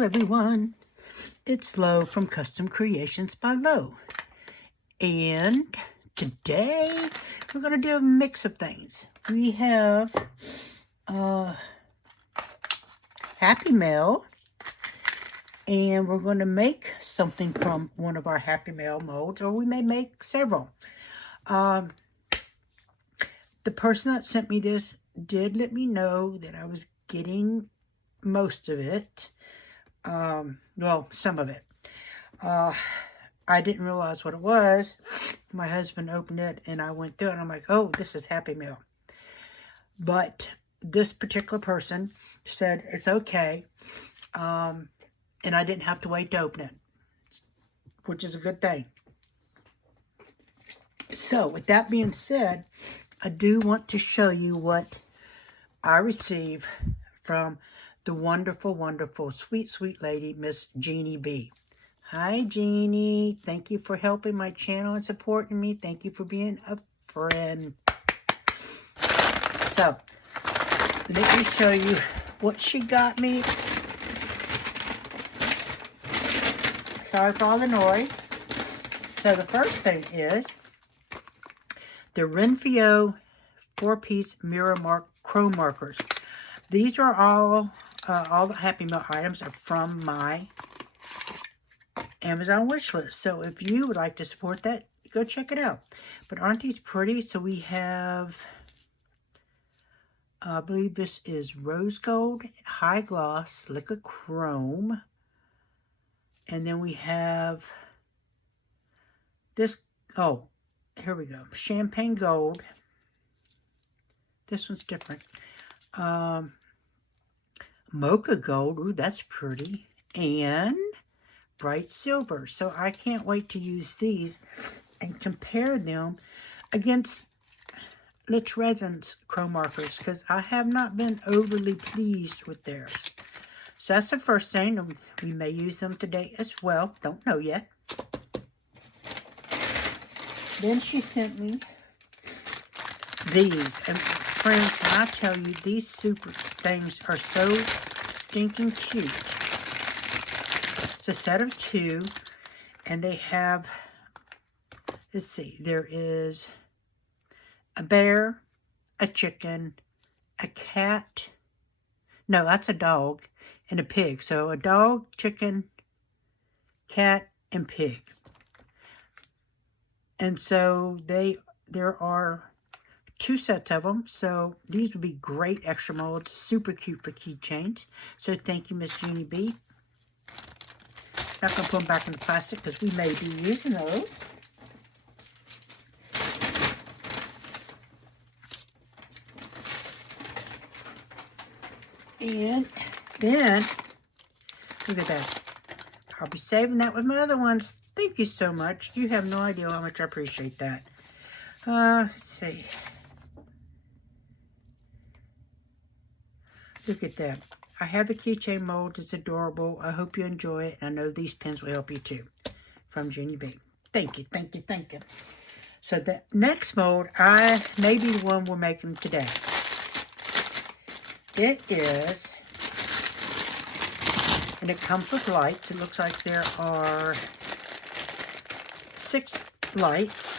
Hello everyone, it's Lo from Custom Creations by Lo, and today we're going to do a mix of things. We have Happy Mail, and we're going to make something from one of our Happy Mail molds, or we may make several. The person that sent me this did let me know that I was getting most of it. Well, some of it. I didn't realize what it was. My husband opened it and I went through it and I'm like, oh, this is Happy Meal. But this particular person said it's okay. And I didn't have to wait to open it, which is a good thing. So with that being said, I do want to show you what I received from the wonderful, wonderful, sweet, sweet lady, Miss Jeannie B. Hi, Jeannie. Thank you for helping my channel and supporting me. Thank you for being a friend. So, let me show you what she got me. Sorry for all the noise. So, the first thing is the Renfio 4-piece mirror mark chrome markers. These are all the Happy Meal items are from my Amazon wish list. So if you would like to support that, go check it out. But aren't these pretty? So we have, I believe this is rose gold, high gloss, liquid chrome. And then we have this, oh, here we go. Champagne gold. This one's different. Mocha gold. Ooh, that's pretty. And bright silver. So I can't wait to use these and compare them against Lich Resin's chrome markers, because I have not been overly pleased with theirs. So that's the first thing. We may use them today as well. Don't know yet. Then she sent me these. And friends, when I tell you, these super things are so stinking cute. It's a set of 2, and they have, let's see, there is a bear, a chicken, a cat, no, that's a dog, and a pig. So a dog, chicken, cat, and pig. And so there are 2 sets of them. So these would be great extra molds, super cute for keychains. So thank you, Miss Jeannie B. Not going to put them back in the plastic because we may be using those. And then, look at that. I'll be saving that with my other ones. Thank you so much. You have no idea how much I appreciate that. Let's see. Look at that. I have the keychain mold. It's adorable. I hope you enjoy it. I know these pins will help you too. From Jeannie B. Thank you, thank you, thank you. So the next mold, may be the one we're making today. It is, and it comes with lights. It looks like there are 6 lights.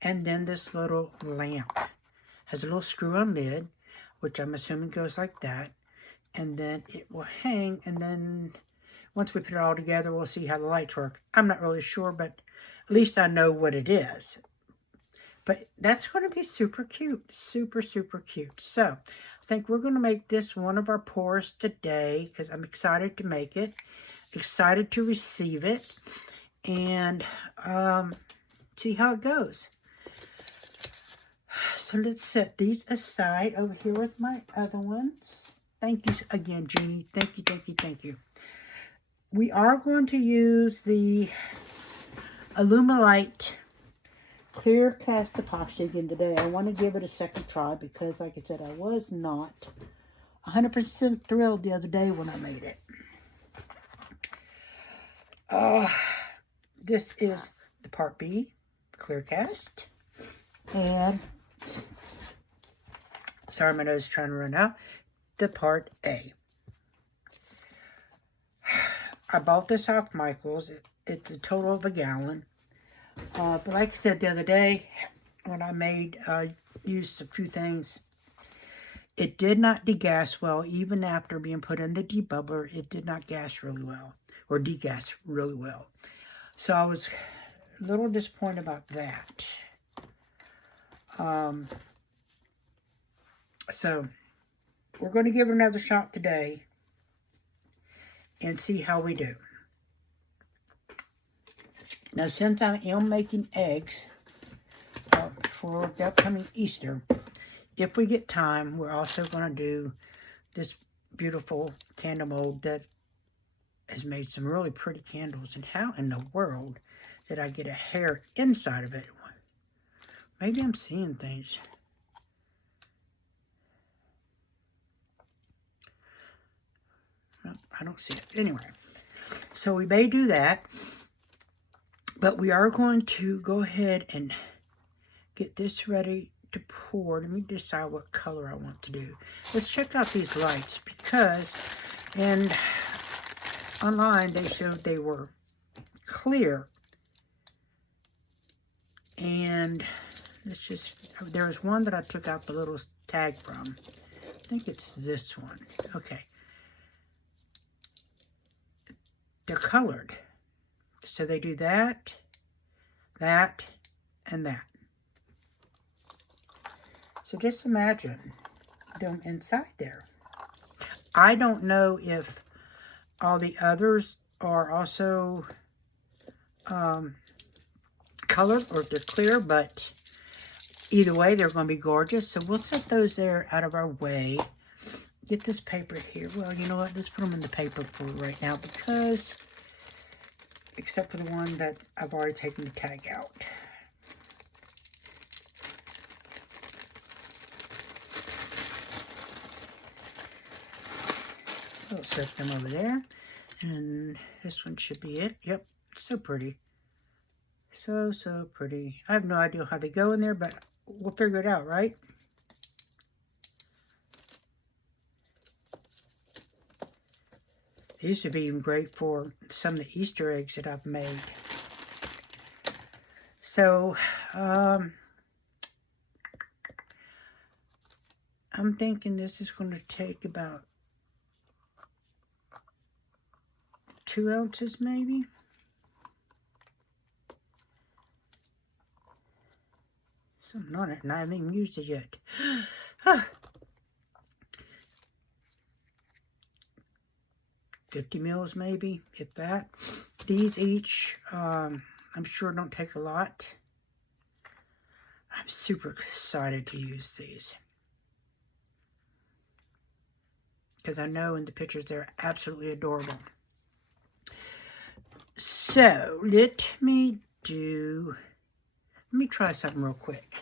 And then this little lamp. Has a little screw-on lid, which I'm assuming goes like that. And then it will hang, and then once we put it all together, we'll see how the lights work. I'm not really sure, but at least I know what it is. But that's going to be super cute. Super, super cute. So, I think we're going to make this one of our pours today, because I'm excited to make it. Excited to receive it. And see how it goes. So let's set these aside over here with my other ones. Thank you again, Jeannie. Thank you, thank you, thank you. We are going to use the Illumilite Clear Cast Epoxy again today. I want to give it a second try because, like I said, I was not 100% thrilled the other day when I made it. This is the Part B, Clear Cast. And Sorry, my nose is trying to run out. The part A. I bought this off Michael's. It's a total of a gallon. But like I said the other day, when I used a few things, it did not degas well. Even after being put in the debubbler, it did not gas really well, or degas really well. So I was a little disappointed about that. So we're going to give it another shot today and see how we do. Now, since I am making eggs for the upcoming Easter, if we get time, we're also going to do this beautiful candle mold that has made some really pretty candles. And how in the world did I get a hair inside of it? Maybe I'm seeing things. No, I don't see it. Anyway, so we may do that, but we are going to go ahead and get this ready to pour. Let me decide what color I want to do. Let's check out these lights, because online they showed they were clear. And there was one that I took out the little tag from. I think it's this one. Okay. They're colored. So they do that, that, and that. So just imagine them inside there. I don't know if all the others are also colored or if they're clear, but either way, they're going to be gorgeous. So we'll set those there out of our way. Get this paper here. Well, you know what? Let's put them in the paper for right now, because except for the one that I've already taken the tag out. We'll set them over there. And this one should be it. Yep, so pretty. So pretty. I have no idea how they go in there, but we'll figure it out, right? These would be even great for some of the Easter eggs that I've made. So, I'm thinking this is going to take about 2 ounces, maybe. Something on it, and I haven't even used it yet. 50 mils maybe, if that. These each, I'm sure don't take a lot. I'm super excited to use these, because I know in the pictures they're absolutely adorable. So, let me try something real quick.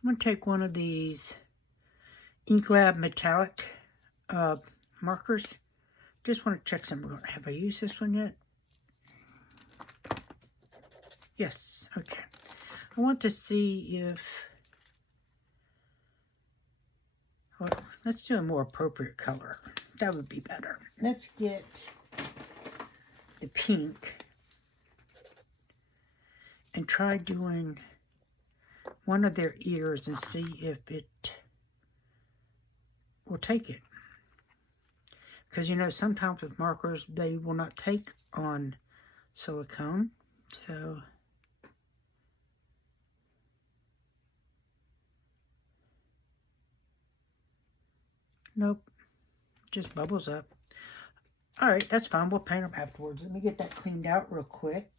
I'm going to take one of these Ink Lab metallic markers. Just want to check something. Have I used this one yet? Yes. Okay. I want to see if... Well, let's do a more appropriate color. That would be better. Let's get the pink and try doing one of their ears and see if it will take it. Because, you know, sometimes with markers, they will not take on silicone. So, nope. Just bubbles up. Alright, that's fine. We'll paint them afterwards. Let me get that cleaned out real quick.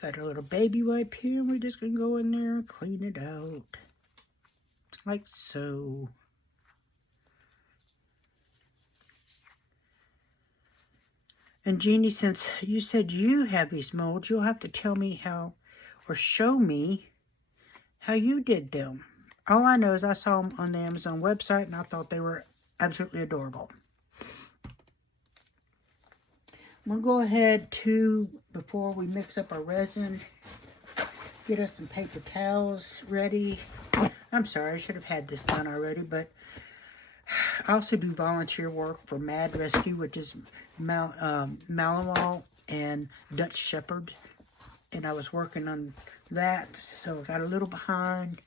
Got a little baby wipe here. We're just going to go in there and clean it out. Like so. And Jeannie, since you said you have these molds, you'll have to tell me how, or show me how you did them. All I know is I saw them on the Amazon website and I thought they were absolutely adorable. I'm going to go ahead before we mix up our resin, get us some paper towels ready. I'm sorry, I should have had this done already, but I also do volunteer work for Mad Rescue, which is Malinois and Dutch Shepherd. And I was working on that, so I got a little behind.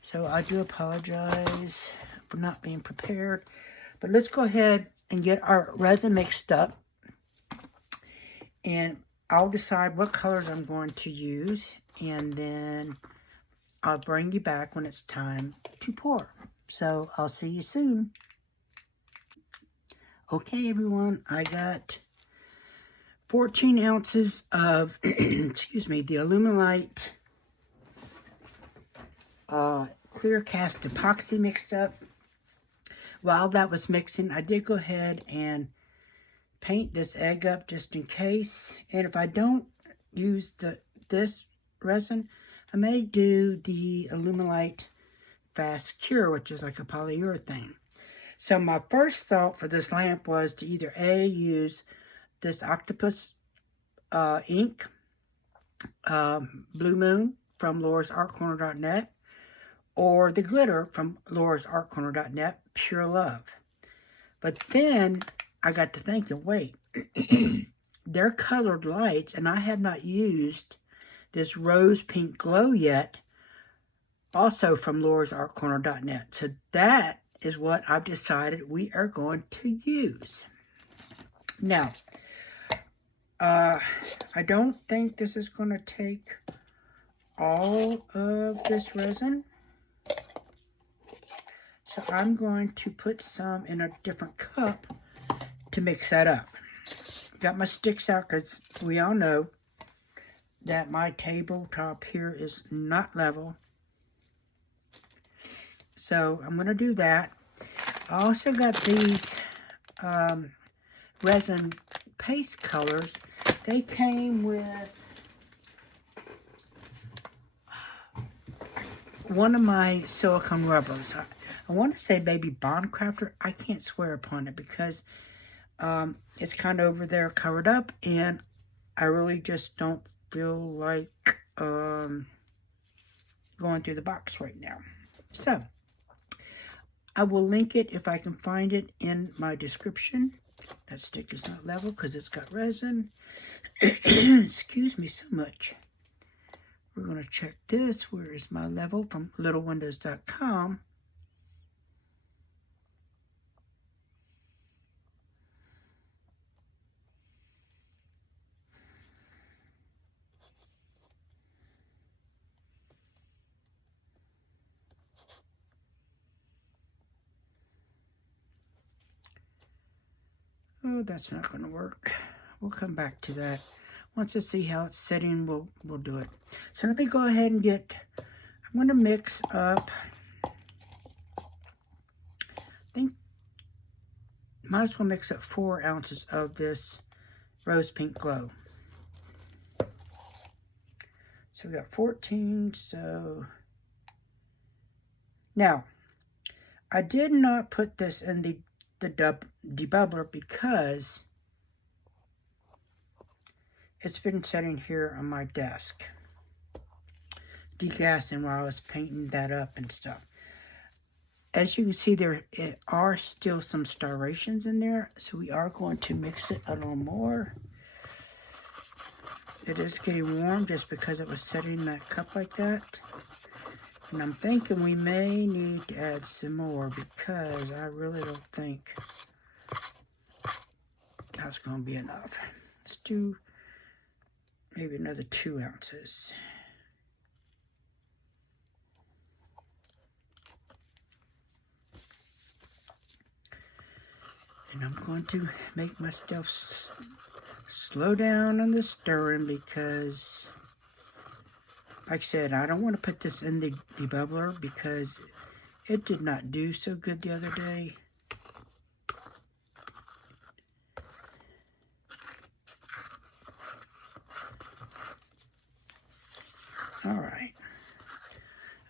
So I do apologize for not being prepared. But let's go ahead and get our resin mixed up. And I'll decide what colors I'm going to use. And then I'll bring you back when it's time to pour. So I'll see you soon. Okay, everyone, I got 14 ounces of, excuse me, the Illuminate clear cast epoxy mixed up. While that was mixing, I did go ahead and paint this egg up just in case. And if I don't use this resin, I may do the Illuminate Fast Cure, which is like a polyurethane. So my first thought for this lamp was to either A, use this Octopus ink, Blue Moon from laurasartcorner.net, or the glitter from laurasartcorner.net, Pure Love. But then I got to thinking, wait, they're colored lights, and I have not used this Rose Pink Glow yet, also from laurasartcorner.net. So that is what I've decided we are going to use. Now, I don't think this is going to take all of this resin. So I'm going to put some in a different cup to mix that up. Got my sticks out because we all know that my tabletop here is not level. So I'm going to do that. I also got these resin paste colors. They came with one of my silicone rubbers. I want to say Baby Bond Crafter. I can't swear upon it because it's kind of over there covered up, and I really just don't feel like going through the box right now. So I will link it if I can find it in my description. That stick is not level because it's got resin. Excuse me so much. We're going to check this. Where is my level? From littlewindows.com. Oh, that's not going to work. We'll come back to that. Once I see how it's setting, we'll do it. So let me go ahead and I'm going to mix up, I think, might as well mix up 4 ounces of this Rose Pink Glow. So we got 14, so now, I did not put this in the debubbler because it's been sitting here on my desk, degassing while I was painting that up and stuff. As you can see, there are still some striations in there, so we are going to mix it a little more. It is getting warm just because it was sitting in that cup like that. And I'm thinking we may need to add some more because I really don't think that's going to be enough. Let's do maybe another 2 ounces. And I'm going to make myself slow down on the stirring because, like I said, I don't want to put this in the debubbler because it did not do so good the other day.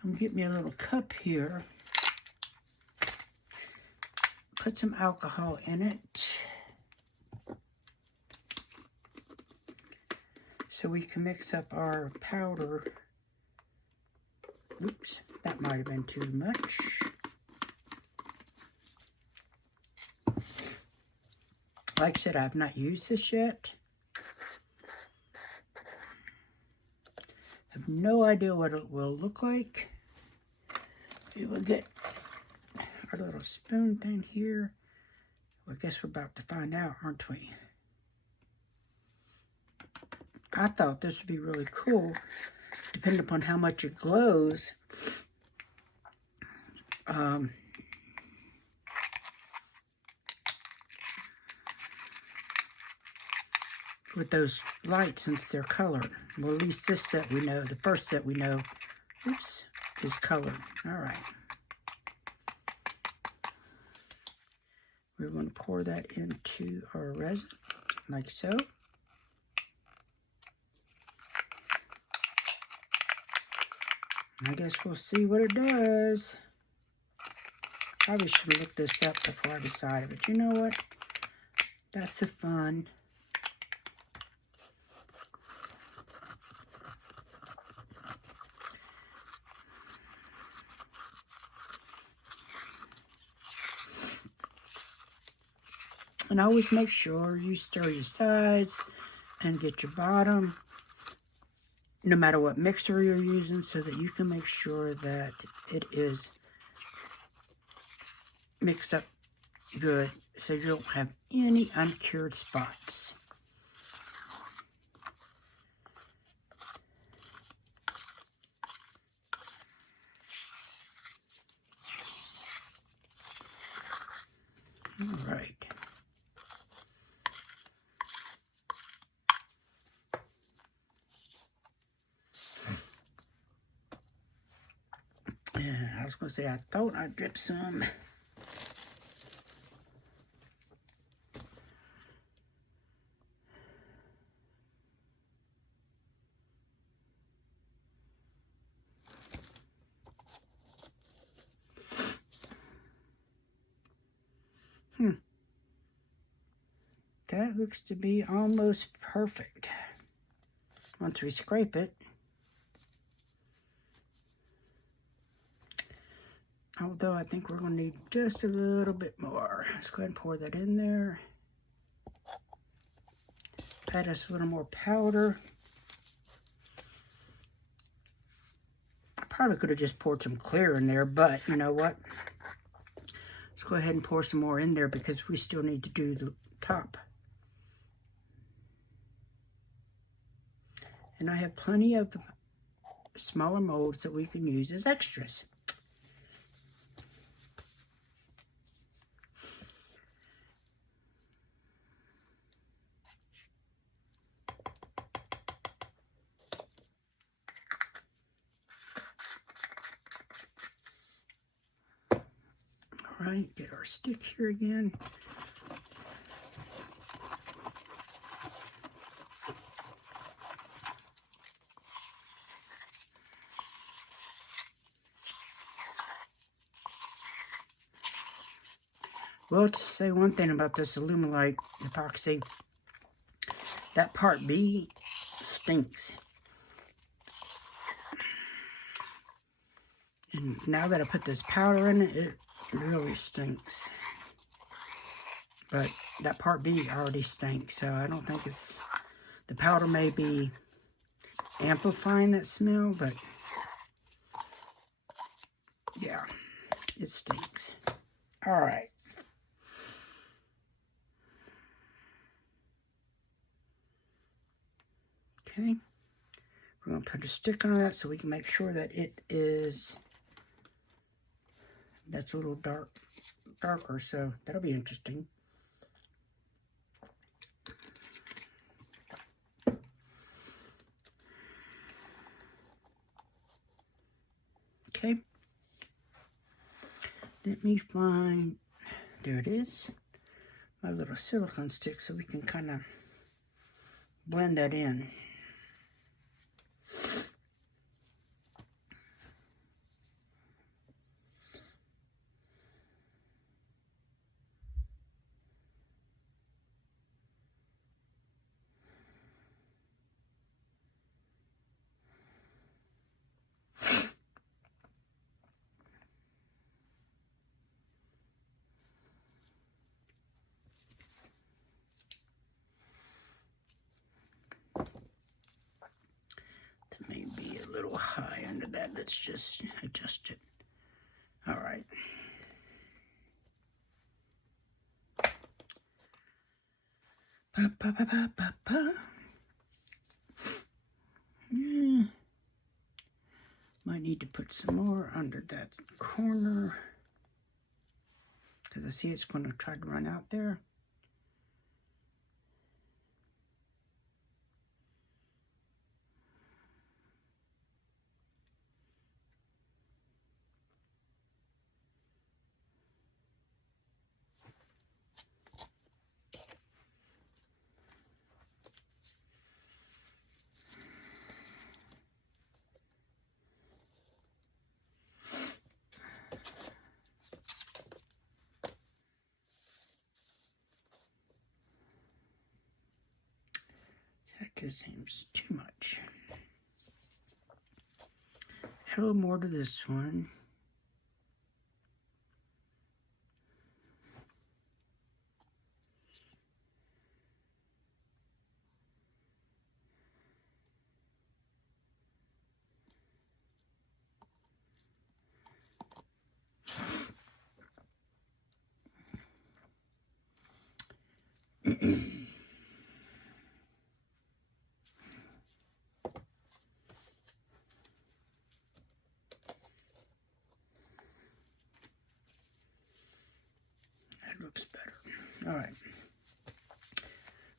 I'm gonna get me a little cup here. Put some alcohol in it so we can mix up our powder. Oops, that might have been too much. Like I said, I've not used this yet. Have no idea what it will look like. We will get our little spoon thing here. Well, I guess we're about to find out, aren't we? I thought this would be really cool, depending upon how much it glows. With those lights, since they're colored. Well, at least this set we know, the first set we know, oops, is colored. All right. We're going to pour that into our resin, like so. I guess we'll see what it does. Probably should have looked this up before I decided, but you know what? That's the fun. And always make sure you stir your sides and get your bottom, no matter what mixer you're using, so that you can make sure that it is mixed up good, so you don't have any uncured spots. All right. I was going to say, I thought I dripped some. That looks to be almost perfect. Once we scrape it. Although I think we're going to need just a little bit more. Let's go ahead and pour that in there. Add us a little more powder. I probably could have just poured some clear in there, but you know what? Let's go ahead and pour some more in there because we still need to do the top. And I have plenty of smaller molds that we can use as extras. All right, get our stick here again. Well, to say one thing about this Alumilite epoxy, that part B stinks. And now that I put this powder in it, it really stinks. But that part B already stinks, so I don't think it's... The powder may be amplifying that smell, but yeah, it stinks. All right. Okay, we're going to put a stick on that so we can make sure that it is, that's a little darker, so that'll be interesting. Okay, let me find, there it is, my little silicone stick so we can kind of blend that in. little high under that. Let's just adjust it. All right. Pa, pa, pa, pa, pa, pa. Yeah. Might need to put some more under that corner, because I see it's going to try to run out there. That just seems too much. Add a little more to this one. That looks better. All right.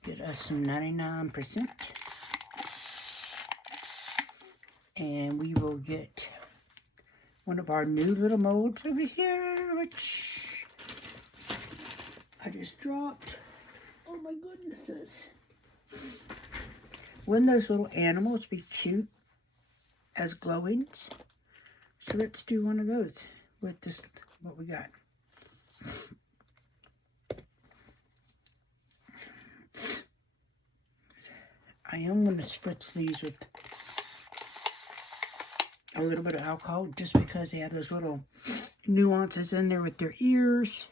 Get us some 99%. And we will get one of our new little molds over here, which I just dropped. Oh my goodnesses. Wouldn't those little animals be cute as glow-ins? So let's do one of those with this, what we got. I am going to spritz these with a little bit of alcohol just because they have those little nuances in there with their ears.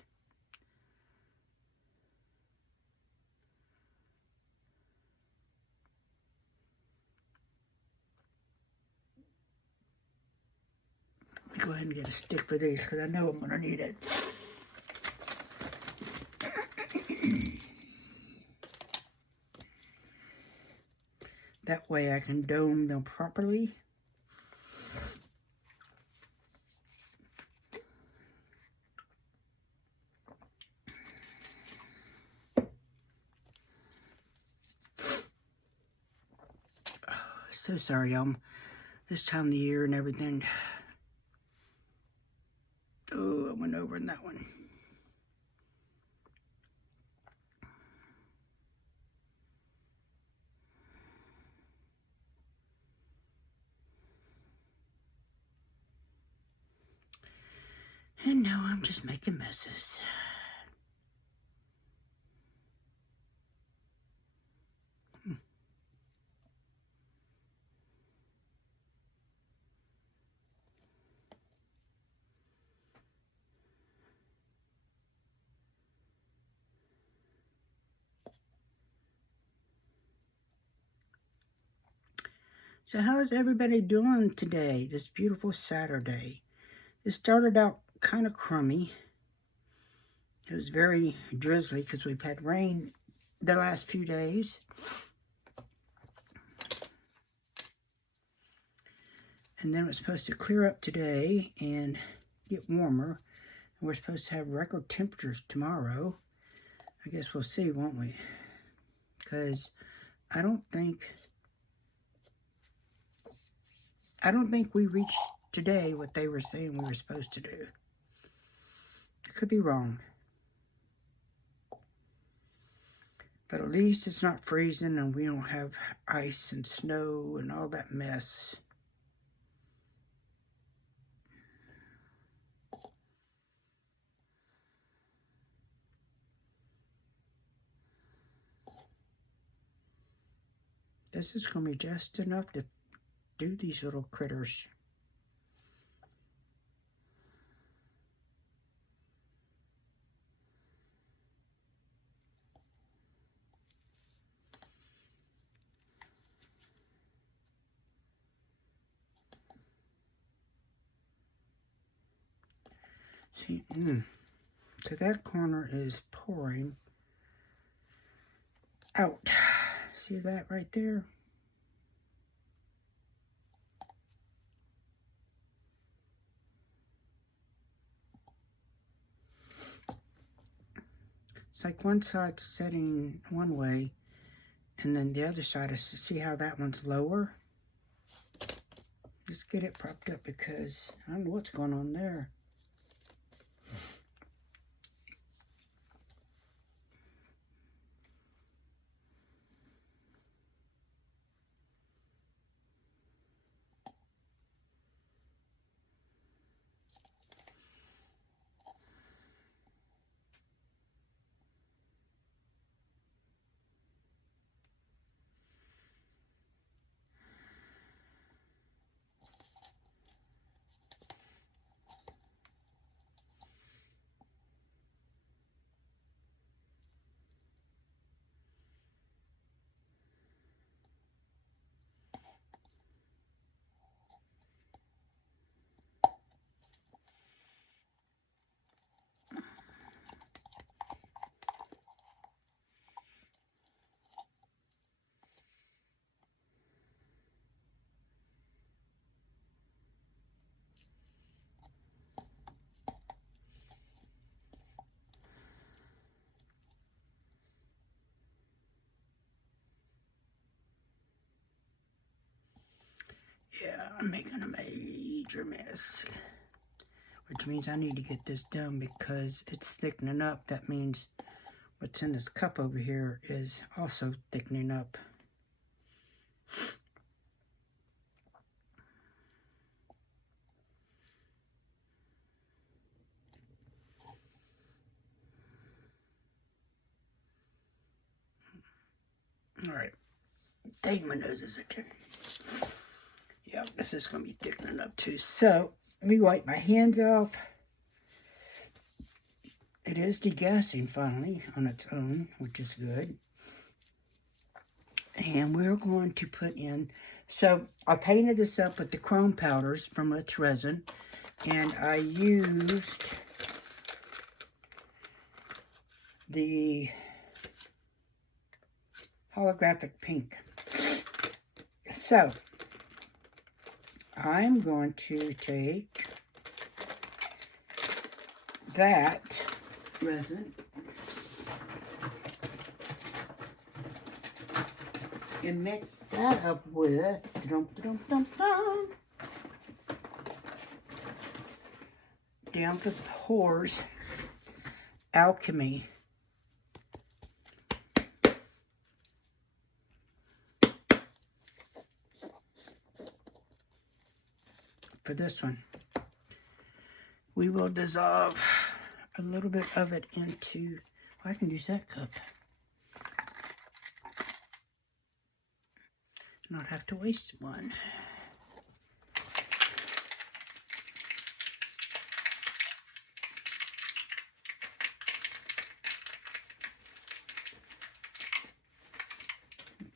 Let me go ahead and get a stick for these because I know I'm going to need it. That way I can dome them properly. So sorry, this time of the year and everything. Oh, I went over in that one. And now I'm just making messes. So how's everybody doing today, this beautiful Saturday? It started out kind of crummy. It was very drizzly because we've had rain the last few days. And then it was supposed to clear up today and get warmer. And we're supposed to have record temperatures tomorrow. I guess we'll see, won't we? Because I don't think we reached today what they were saying we were supposed to do. I could be wrong. But at least it's not freezing and we don't have ice and snow and all that mess. This is going to be just enough to do these little critters. See, so that corner is pouring out. See that right there? It's like one side's setting one way, and then the other side is to see how that one's lower. Just get it propped up because I don't know what's going on there. Yeah, I'm making a major mess. Which means I need to get this done because it's thickening up. That means what's in this cup over here is also thickening up. Alright. Dang, my nose is itching. Yeah, this is going to be thickening up too. So, let me wipe my hands off. It is degassing finally on its own, which is good. And we're going to put in, so I painted this up with the chrome powders from Let's Resin. And I used the holographic pink. So, I'm going to take that resin and mix that up with Diankapours Alchemy. For this one, we will dissolve a little bit of it into, I can use that cup. Not have to waste one.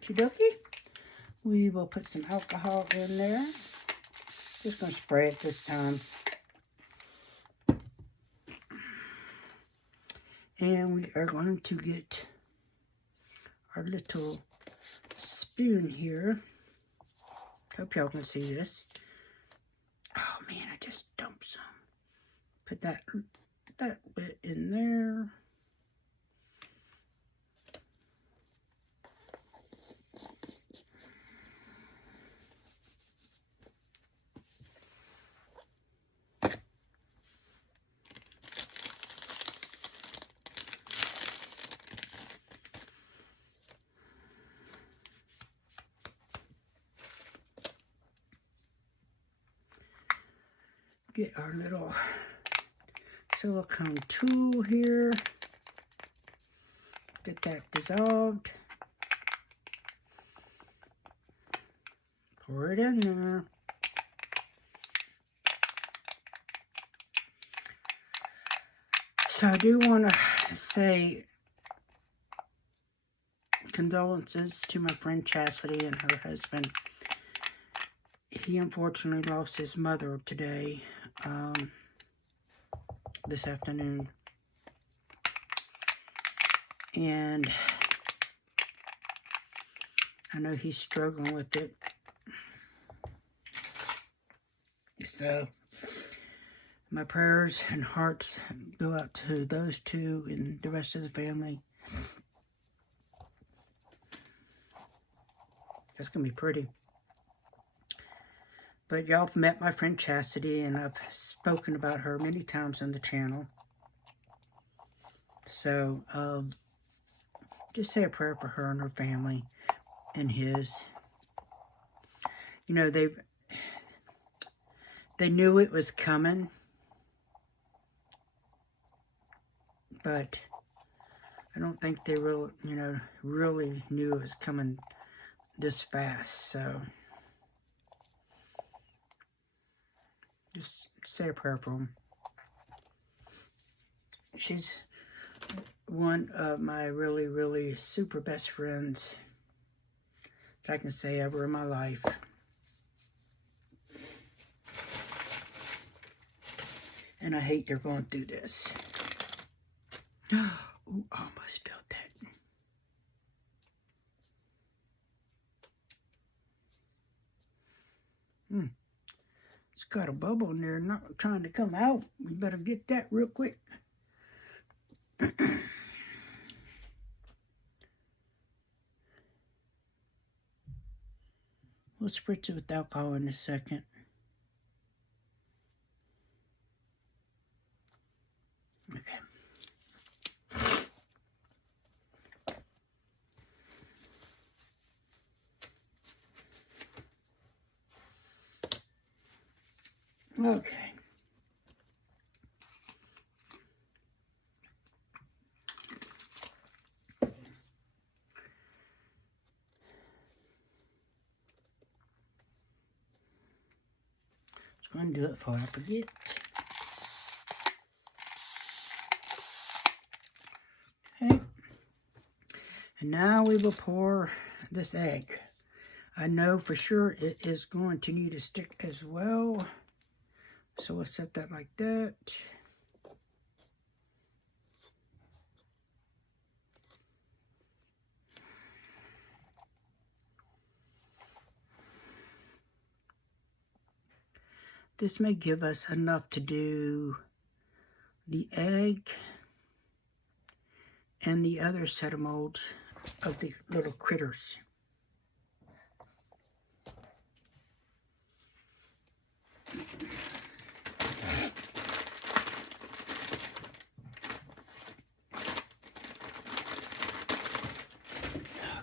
Okie dokie. We will put some alcohol in there. Just going to spray it this time. And we are going to get our little spoon here. Hope y'all can see this. Oh man, I just dumped some. Put that bit in there. Get our little silicone tool here. Get that dissolved. Pour it in there. So I do want to say condolences to my friend Chastity and her husband. He unfortunately lost his mother today. this afternoon. And I know he's struggling with it. So my prayers and hearts go out to those two and the rest of the family. It's going to be pretty. But y'all have met my friend Chastity, and I've spoken about her many times on the channel. So, just say a prayer for her and her family and his. You know, they knew it was coming, but I don't think they really knew it was coming this fast. So just say a prayer for him. She's one of my really, really super best friends that I can say ever in my life. And I hate they're going through this. Ooh, I almost spilled that. It's got a bubble in there not trying to come out. We better get that real quick. We'll spritz it with alcohol in a second. Okay. Okay. Just going to do it before I forget. Okay. And now we will pour this egg. I know for sure it is going to need a stick as well. So we'll set that like that. This may give us enough to do the egg and the other set of molds of the little critters.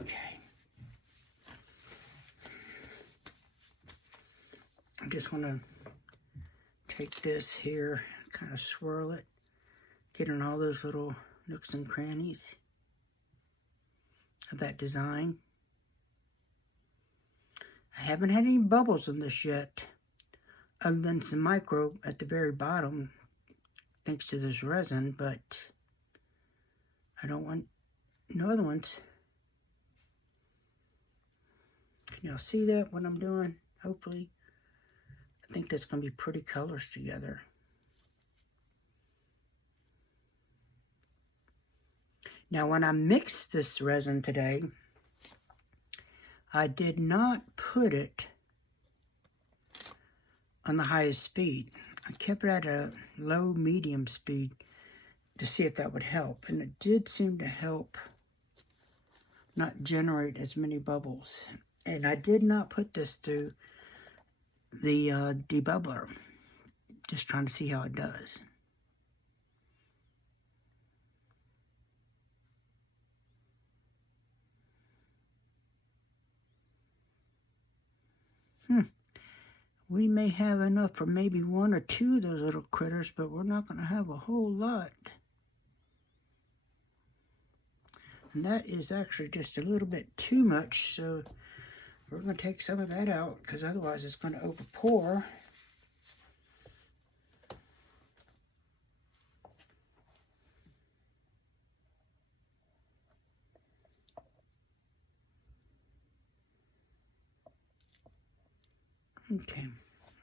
Okay. I just want to take this here, kind of swirl it, get in all those little nooks and crannies of that design. I haven't had any bubbles in this yet, other than some micro at the very bottom, thanks to this resin, but I don't want no other ones. Can y'all see that, what I'm doing? Hopefully. I think that's going to be pretty colors together. Now, when I mixed this resin today, I did not put it on the highest speed. I kept it at a low medium speed to see if that would help. And it did seem to help not generate as many bubbles. And I did not put this through the debubbler. Just trying to see how it does. We may have enough for maybe one or two of those little critters, but we're not going to have a whole lot. And that is actually just a little bit too much, so we're going to take some of that out, because otherwise it's going to overpour. Okay,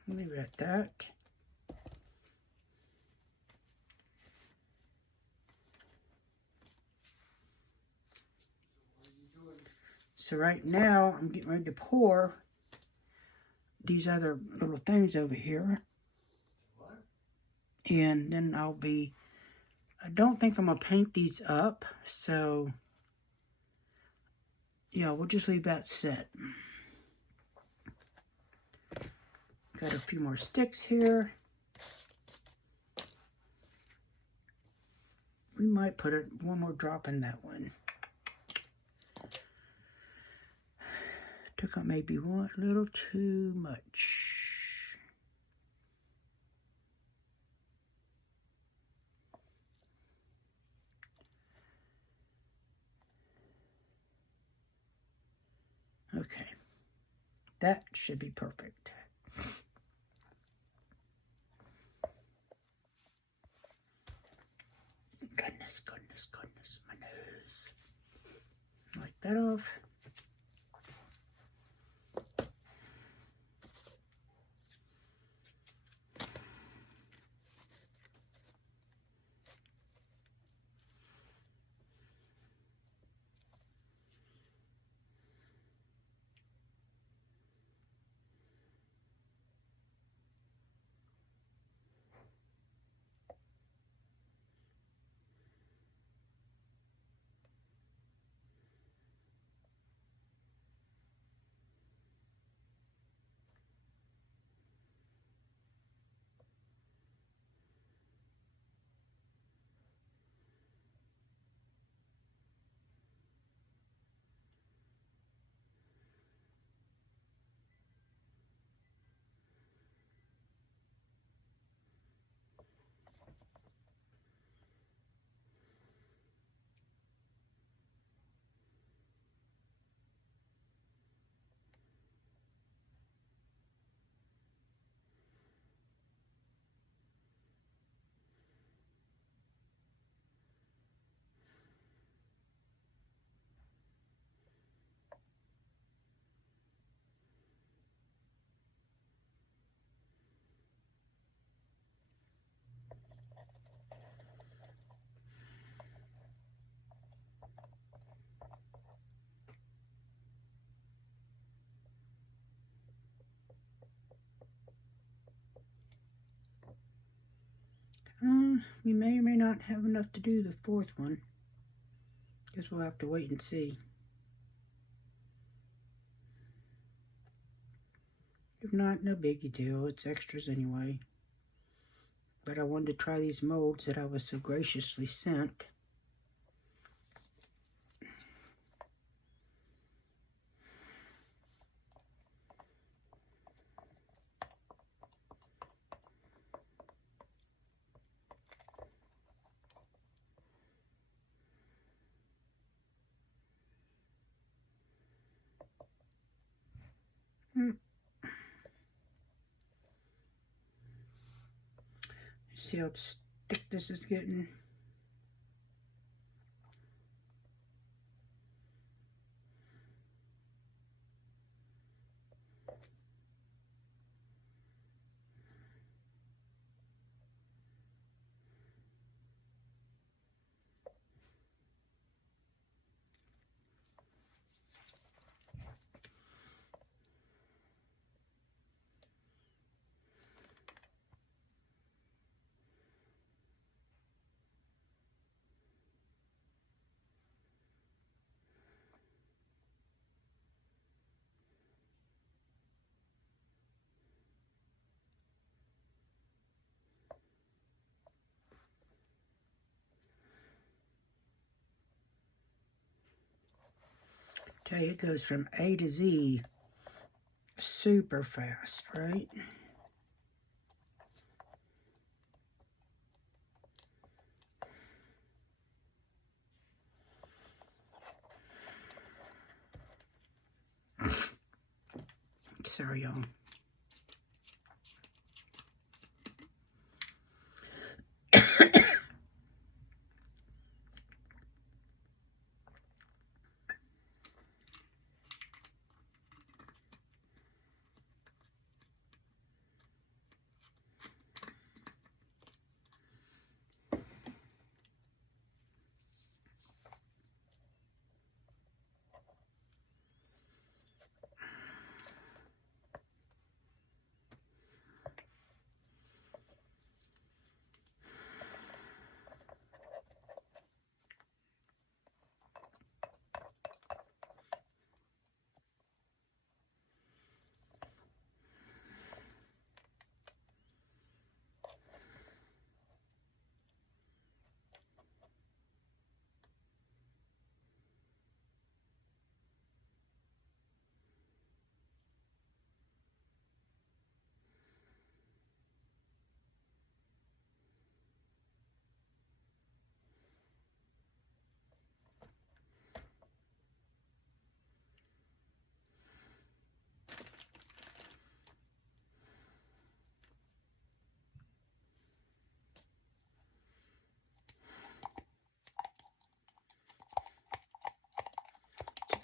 leave it at that. So right now, I'm getting ready to pour these other little things over here. And then I don't think I'm going to paint these up. So, yeah, we'll just leave that set. Got a few more sticks here. We might put one more drop in that one. Took out maybe one little too much. Okay, that should be perfect. Goodness, my nose. Wipe that off. We may or may not have enough to do the fourth one. Guess we'll have to wait and see. If not, no biggie deal. It's extras anyway. But I wanted to try these molds that I was so graciously sent. See how thick this is getting? Tell you, it goes from A to Z super fast, right? Sorry, y'all.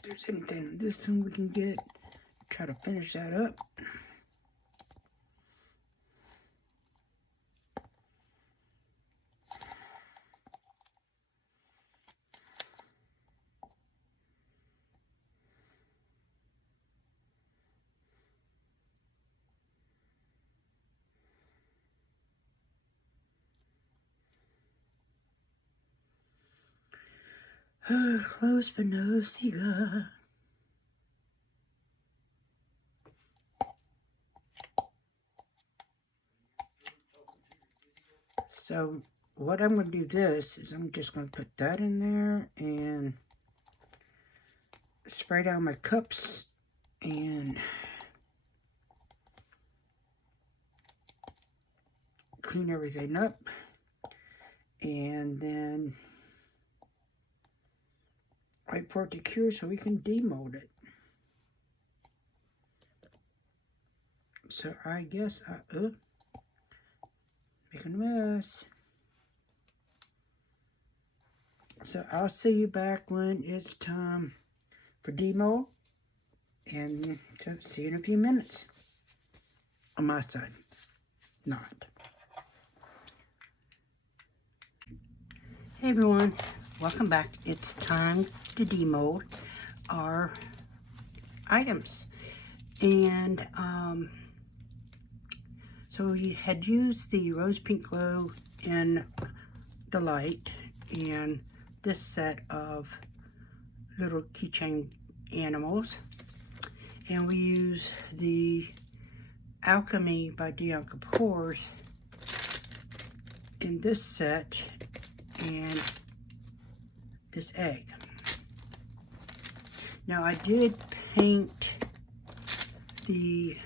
there's anything in this one we can get. Try to finish that up. Close but no cigar. So what I'm going to do this is I'm just going to put that in there and spray down my cups and clean everything up, and then wait for it to cure so we can demold it. So I guess making a mess. So I'll see you back when it's time for demold, and so see you in a few minutes. On my side, not. Hey everyone, welcome back. It's time to demold our items, and so we had used the rose pink glow in the light and this set of little keychain animals, and we use the Alchemy by Diankapours in this set and this egg. Now I did paint the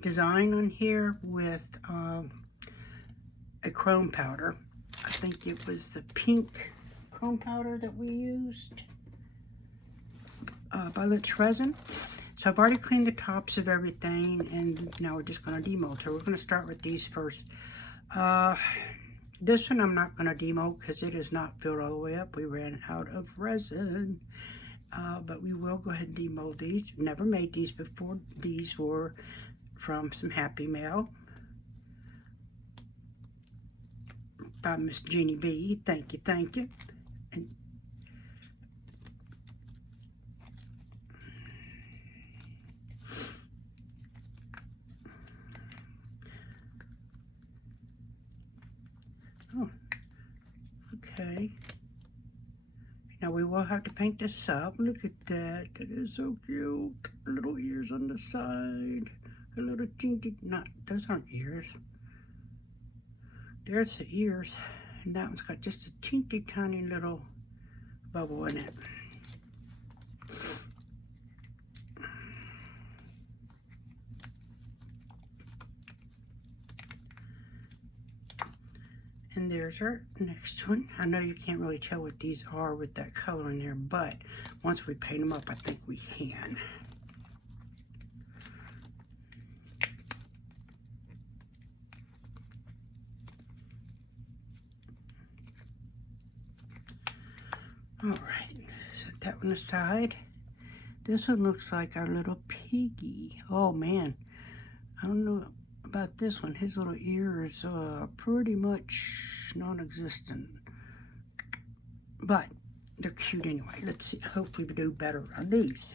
design on here with a chrome powder. I think it was the pink chrome powder that we used by Lich Resin. So I've already cleaned the tops of everything, and now we're just going to demold. So we're going to start with these first. This one I'm not going to demold because it is not filled all the way up. We ran out of resin. But we will go ahead and demold these. Never made these before. These were from some Happy Mail by Miss Jeannie B. Thank you, thank you. And oh, okay. Now we will have to paint this up. Look at that. That is so cute. Little ears on the side. A little tinky. Not, those aren't ears. There's the ears. And that one's got just a teeny tiny little bubble in it. And there's our next one. I know you can't really tell what these are with that color in there, but once we paint them up, I think we can. All right, set that one aside. This one looks like our little piggy. Oh man, I don't know about this one. His little ear is pretty much non-existent, but they're cute anyway. Let's see, hopefully we do better on these.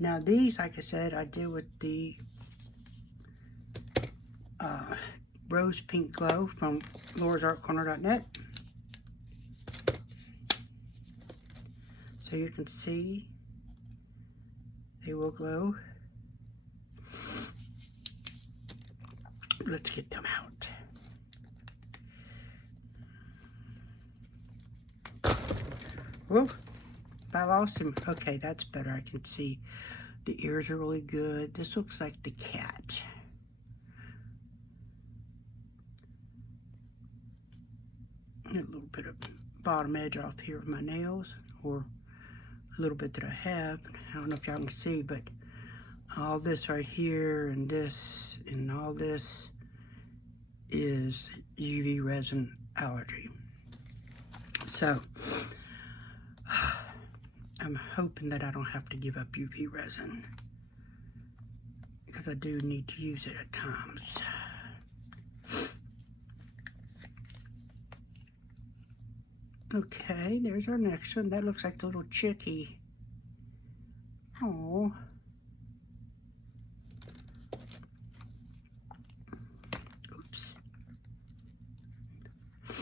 Now these, like I said, I did with the rose pink glow from laursartcorner.net. So you can see they will glow. Let's get them out. Whoa, I lost him. Okay, that's better. I can see the ears are really good. This looks like the cat. A little bit of bottom edge off here of my nails, or a little bit that I have. I don't know if y'all can see, but all this right here and this and all this is UV resin allergy. So I'm hoping that I don't have to give up UV resin, because I do need to use it at times. Okay, there's our next one. That looks like the little chickie. Oh. Oops. I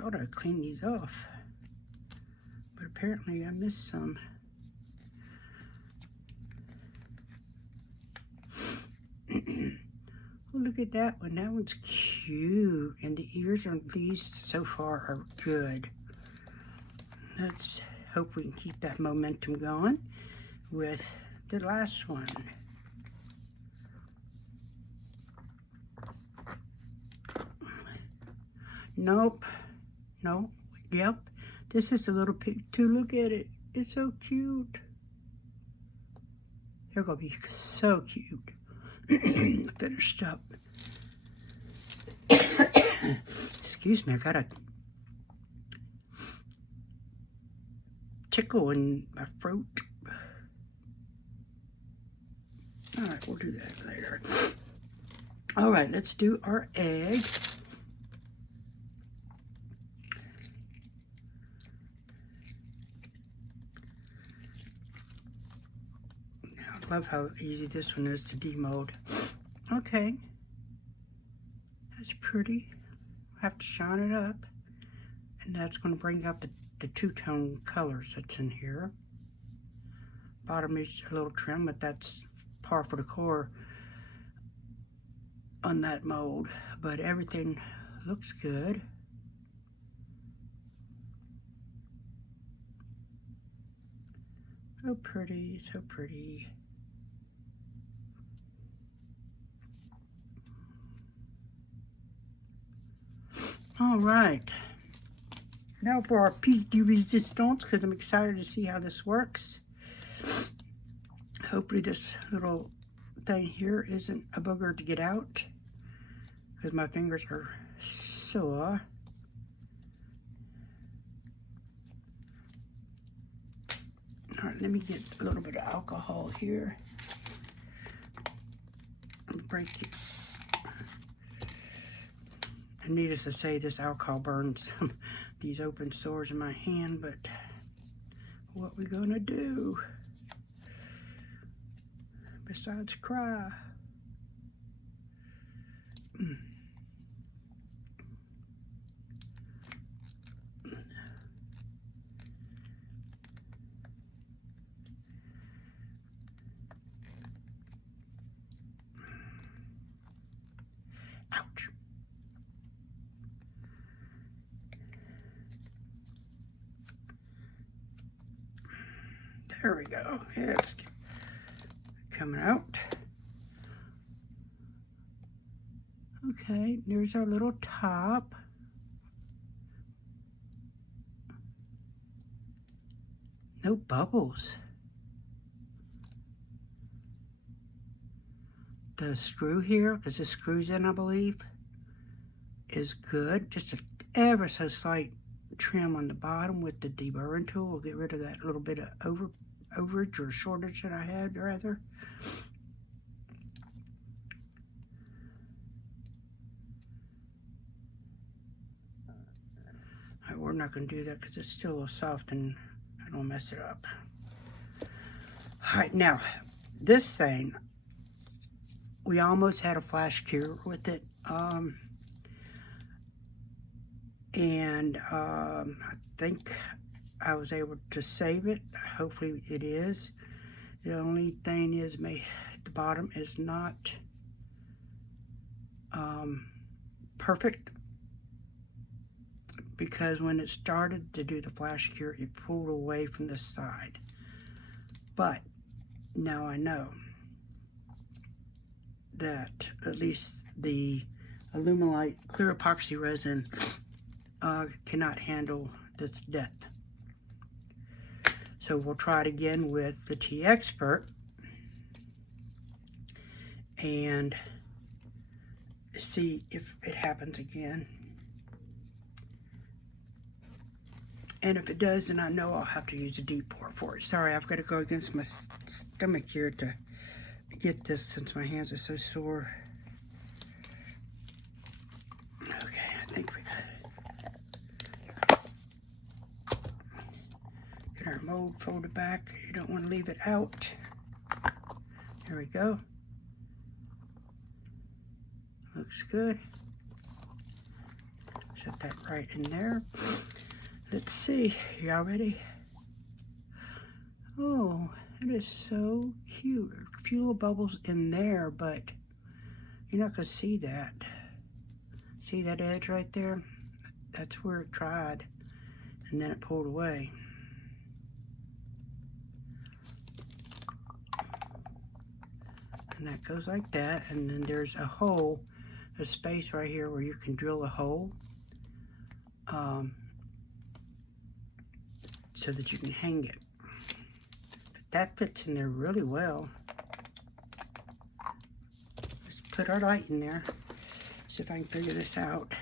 thought I'd clean these off, but apparently I missed some. Oh, look at that one. That one's cute. And the ears on these so far are good. Let's hope we can keep that momentum going with the last one. Nope. Nope. Yep. This is a little pig too. Look at it. It's so cute. They're going to be so cute. Finished up. Excuse me, I got a tickle in my throat. Alright, we'll do that later. Alright, let's do our egg. I love how easy this one is to demold. Okay. That's pretty. I have to shine it up. And that's going to bring out the two-tone colors that's in here. Bottom is a little trim, but that's par for the course on that mold. But everything looks good. So pretty, so pretty. All right, now for our piece de resistance, because I'm excited to see how this works. Hopefully this little thing here isn't a booger to get out, because my fingers are sore. All right, let me get a little bit of alcohol here. Break it. And needless to say, this alcohol burns these open sores in my hand, but what we gonna do besides cry? Ouch. There we go. It's coming out. Okay, there's our little top. No bubbles. The screw here, because this screws in, I believe, is good. Just an ever so slight trim on the bottom with the deburring tool. We'll get rid of that little bit of overage or shortage that I had, rather. Right, we're not going to do that because it's still a little soft and I don't mess it up. All right, now this thing, we almost had a flash cure with it, and I think I was able to save it. Hopefully it is. The only thing is, the bottom is not perfect, because when it started to do the flash cure, it pulled away from the side. But now I know that at least the Alumilite clear epoxy resin cannot handle this depth. So we'll try it again with the Tea Expert and see if it happens again. And if it does, then I know I'll have to use a deep pour for it. Sorry, I've got to go against my stomach here to get this since my hands are so sore. Okay, I think we got it. Get our mold folded back. You don't want to leave it out. There we go. Looks good. Set that right in there. Let's see. Y'all ready? Oh, it is so cute. A few little bubbles in there, but you're not going to see that. See that edge right there? That's where it dried, and then it pulled away. And that goes like that, and then there's a hole, a space right here where you can drill a hole so that you can hang it. But that fits in there really well. Let's put our light in there, see if I can figure this out.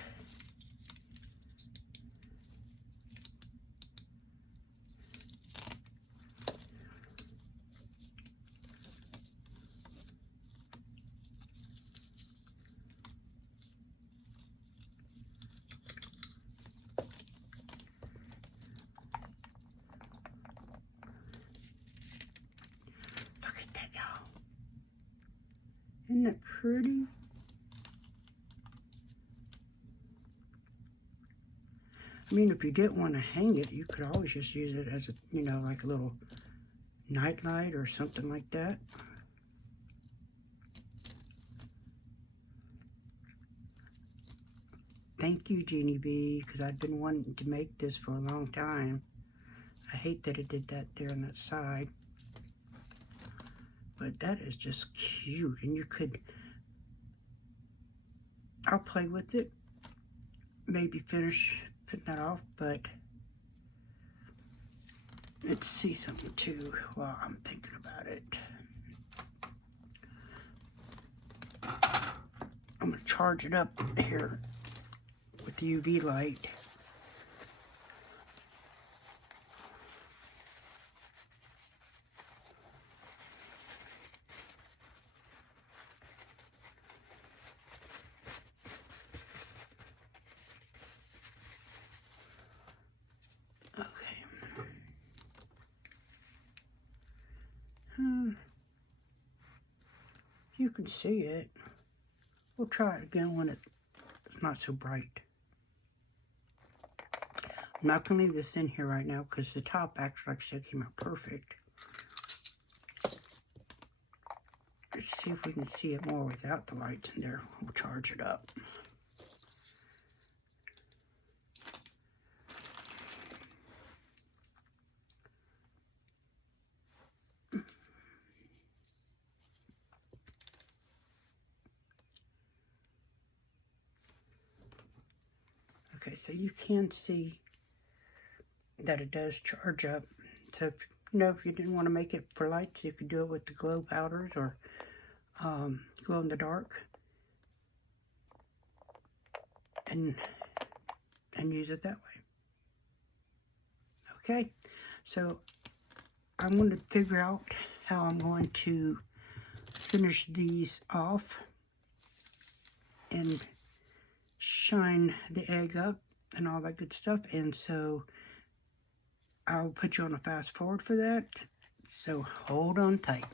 Isn't that pretty? I mean, if you didn't want to hang it, you could always just use it as a, you know, like a little night light or something like that. Thank you, Jeannie B, because I've been wanting to make this for a long time. I hate that it did that there on that side. But that is just cute, and you could, I'll play with it, maybe finish putting that off, but let's see something too while I'm thinking about it. I'm going to charge it up here with the UV light. You can see it. We'll try it again when it's not so bright. I'm not going to leave this in here right now because the top actually, like I said, came out perfect. Let's see if we can see it more without the lights in there. We'll charge it up. Okay, so you can see that it does charge up. So, if, you know, if you didn't want to make it for lights, you could do it with the glow powders or glow in the dark, and use it that way. Okay, so I'm going to figure out how I'm going to finish these off and shine the egg up and all that good stuff, and so I'll put you on a fast forward for that, so hold on tight.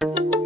Bye.